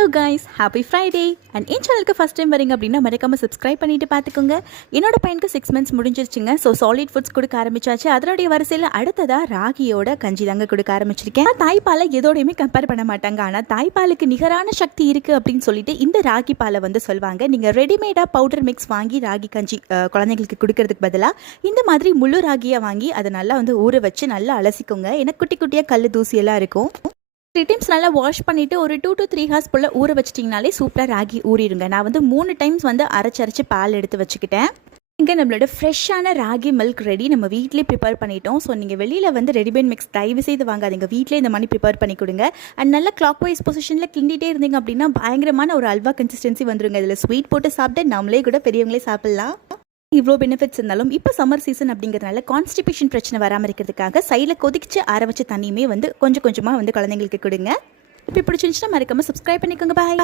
Hello guys, happy Friday. And என் சேனலுக்கு first time வரீங்க அப்படின்னா மறக்காமல் சப்ஸ்கிரைப் பண்ணிட்டு பார்த்துக்கோங்க. என்னோட பையனுக்கு 6 months முடிஞ்சிருச்சுங்க. ஸோ சாலிட் ஃபுட்ஸ் கொடுக்க ஆரம்பிச்சாச்சு. அதனுடைய வரிசையில் அடுத்ததாக ராகியோட கஞ்சி தாங்க கொடுக்க ஆரம்பிச்சிருக்கேன். தாய்ப்பாலை எதோடையுமே கம்பேர் பண்ண மாட்டாங்க. ஆனால் தாய்ப்பாலுக்கு நிகரான சக்தி இருக்குது அப்படின்னு சொல்லிட்டு இந்த ராகி பாலை வந்து சொல்லுவாங்க. நீங்கள் ரெடிமேடாக பவுடர் மிக்ஸ் வாங்கி ராகி கஞ்சி குழந்தைங்களுக்கு கொடுக்கறதுக்கு பதிலாக இந்த மாதிரி முழு ராகியாக வாங்கி அதை நல்லா வந்து ஊற வச்சு நல்லா அலசிக்கோங்க. ஏன்னா குட்டி குட்டியாக கல் தூசியெல்லாம் இருக்கும். 3 times நல்லா வாஷ் பண்ணிவிட்டு ஒரு 2 to 3 hours போல் ஊற வச்சிட்டிங்கனாலே சூப்பராக ராகி ஊறிடுங்க. நான் வந்து 3 times வந்து அரைச்சி பால் எடுத்து வச்சுக்கிட்டேன். இங்கே நம்மளோட ஃப்ரெஷ்ஷான ராகி மில்க் ரெடி. நம்ம வீட்டிலே ப்ரிப்பேர் பண்ணிட்டோம். ஸோ நீங்கள் வெளியில் வந்து ரெடிமேட் மிக்ஸ் தயவு செய்து வாங்காதீங்க. வீட்டிலே இந்த மாதிரி ப்ரிப்பேர் பண்ணி கொடுங்க. அண்ட் நல்லா கிளாக் வைஸ் பொசிஷனில் கிண்டிகிட்டே இருந்தீங்க அப்படின்னா பயங்கரமான ஒரு அல்வா கன்சிஸ்டன்சி வந்துருங்க. இதில் ஸ்வீட் போட்டு சாப்பிட்டு நம்மளே கூட பெரியவங்களே சாப்பிட்லாம். இவ்வளோ பெனிஃபிட்ஸ் இருந்தாலும் இப்போ சம்மர் சீசன் அப்படிங்கிறதுனால கான்ஸ்டிபேஷன் பிரச்சனை வராமல் இருக்கிறதுக்காக சைடில் கொதிச்சு ஆற வச்ச தண்ணியுமே வந்து கொஞ்சம் கொஞ்சமாக வந்து குழந்தைங்களுக்கு கொடுங்க. இப்போ பிடிச்சிருந்துச்சுன்னா மறக்காமல் சப்ஸ்கிரைப் பண்ணிக்கோங்க. பாய்.